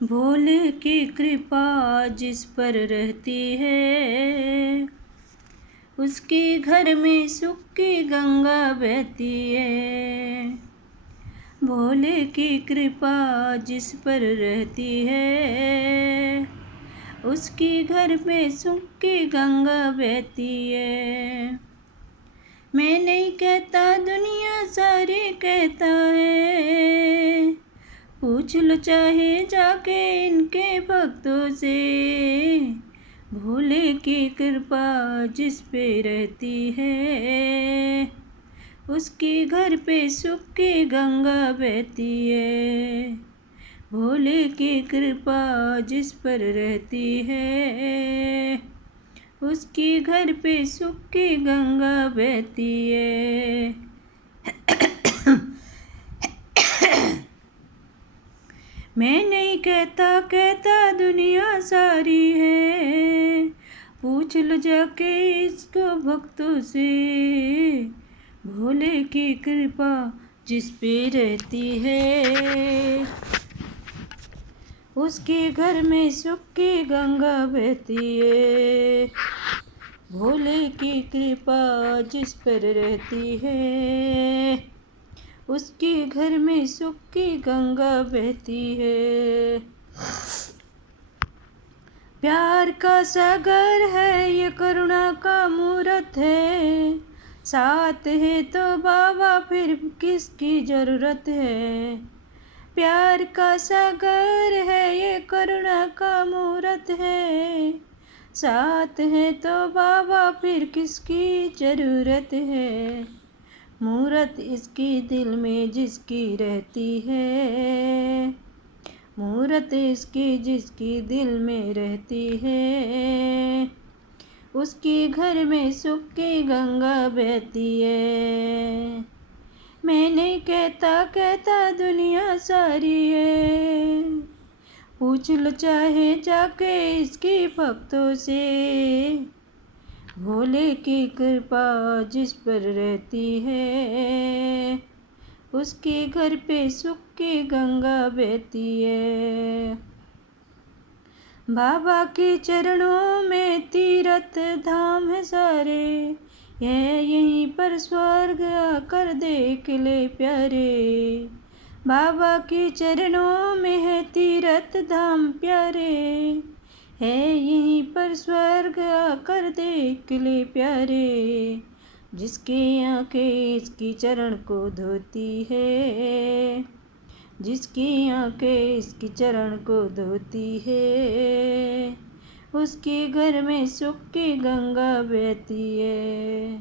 भोले की कृपा जिस पर रहती है, उसके घर में सुख की गंगा बहती है। भोले की कृपा जिस पर रहती है, उसके घर में सुख की गंगा बहती है। मैं नहीं कहता, दुनिया सारी कहता है, पूछ लो चाहे जाके इनके भक्तों से। भोले की कृपा जिस पे रहती है, उसके घर पे सुख की गंगा बहती है। भोले की कृपा जिस पर रहती है, उसके घर पे सुख की गंगा बहती है। मैं नहीं कहता, कहता दुनिया सारी है, पूछ लो जाके इसको भक्तों से। भोले की कृपा जिस पे रहती है, उसके घर में सुख की गंगा बहती है। भोले की कृपा जिस पर रहती है, उसके घर में सुख की गंगा बहती है। प्यार का सागर है ये, करुणा का मूरत है, साथ है तो बाबा फिर किसकी ज़रूरत है। प्यार का सागर है ये, करुणा का मूरत है, साथ है तो बाबा फिर किसकी ज़रूरत है। मूरत इसकी दिल में जिसकी रहती है, मूरत इसकी जिसकी दिल में रहती है, उसके घर में सुख की गंगा बहती है। मैं नहीं कहता, कहता दुनिया सारी है, पूछ लो चाहे जाके इसके भक्तों से। भोले की कृपा जिस पर रहती है, उसके घर पे सुख की गंगा बहती है। बाबा के चरणों में तीर्थ धाम है सारे, यहीं पर स्वर्ग आकर देख ले प्यारे। बाबा के चरणों में है तीर्थ धाम प्यारे, है यहीं पर स्वर्ग आकर देख ले प्यारे। जिसकी आंखें इसकी चरण को धोती है, जिसकी आंखें इसकी चरण को धोती है, उसके घर में सुख की गंगा बहती है।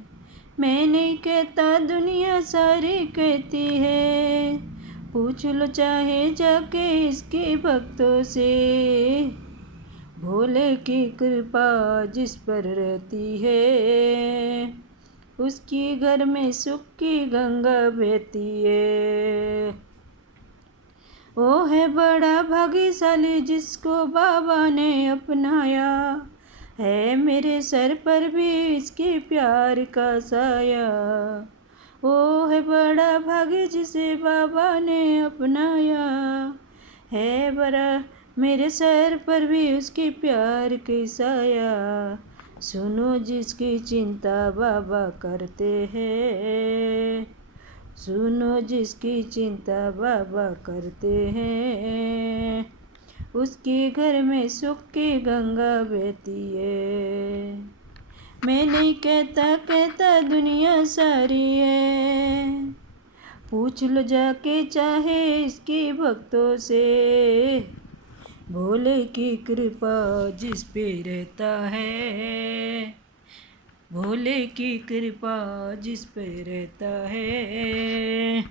मैं नहीं कहता, दुनिया सारी कहती है, पूछ लो चाहे जाके इसके भक्तों से। भोले की कृपा जिस पर रहती है, उसके घर में सुख की गंगा बहती है। वो है बड़ा भाग्यशाली जिसको बाबा ने अपनाया, है मेरे सर पर भी इसके प्यार का साया। वो है बड़ा भाग्य जिसे बाबा ने अपनाया, है बड़ा मेरे सर पर भी उसके प्यार की साया। सुनो जिसकी चिंता बाबा करते हैं, सुनो जिसकी चिंता बाबा करते हैं, उसके घर में सुख की गंगा बहती है। मैं नहीं कहता, कहता दुनिया सारी है, पूछ लो जाके चाहे इसके भक्तों से। भोले की कृपा जिस पे रहता है, भोले की कृपा जिस पे रहता है,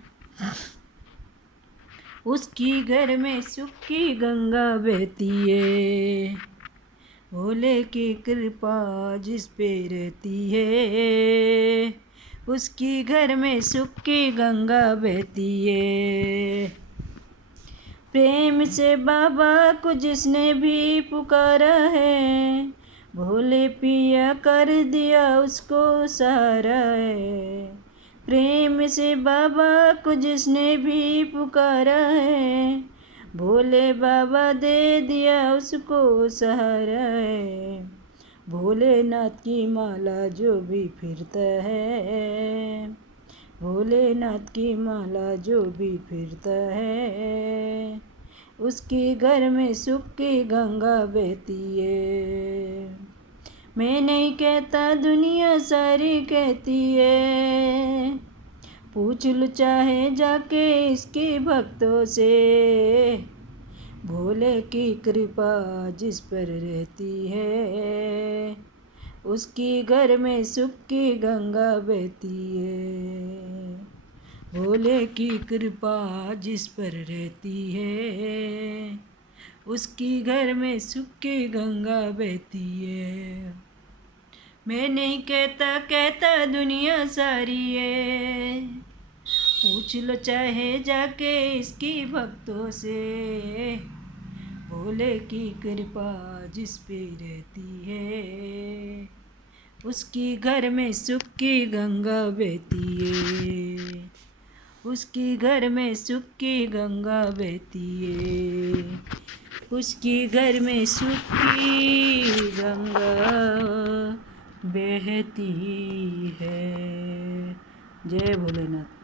उसकी घर में सुख की गंगा बहती है। भोले की कृपा जिस पे रहती है, उसकी घर में सुख की गंगा बहती है। प्रेम से बाबा को जिसने भी पुकारा है, भोले पिया कर दिया उसको सहारा है। प्रेम से बाबा को जिसने भी पुकारा है, भोले बाबा दे दिया उसको सहारा है। भोलेनाथ की माला जो भी फिरता है, भोलेनाथ की माला जो भी फिरता है, उसके घर में सुख की गंगा बहती है। मैं नहीं कहता, दुनिया सारी कहती है, पूछ लो चाहे जाके इसके भक्तों से। भोले की कृपा जिस पर रहती है, उसकी घर में सुख की गंगा बहती है। भोले की कृपा जिस पर रहती है, उसकी घर में सुख की गंगा बहती है। मैं नहीं कहता, कहता दुनिया सारी है, पूछ लो चाहे जाके इसकी भक्तों से। भोले की कृपा जिस पे रहती है, उसकी घर में सुख की गंगा बहती है, उसकी घर में सुख की गंगा बहती है, उसकी घर में सुख की गंगा बहती है। जय भोलेनाथ।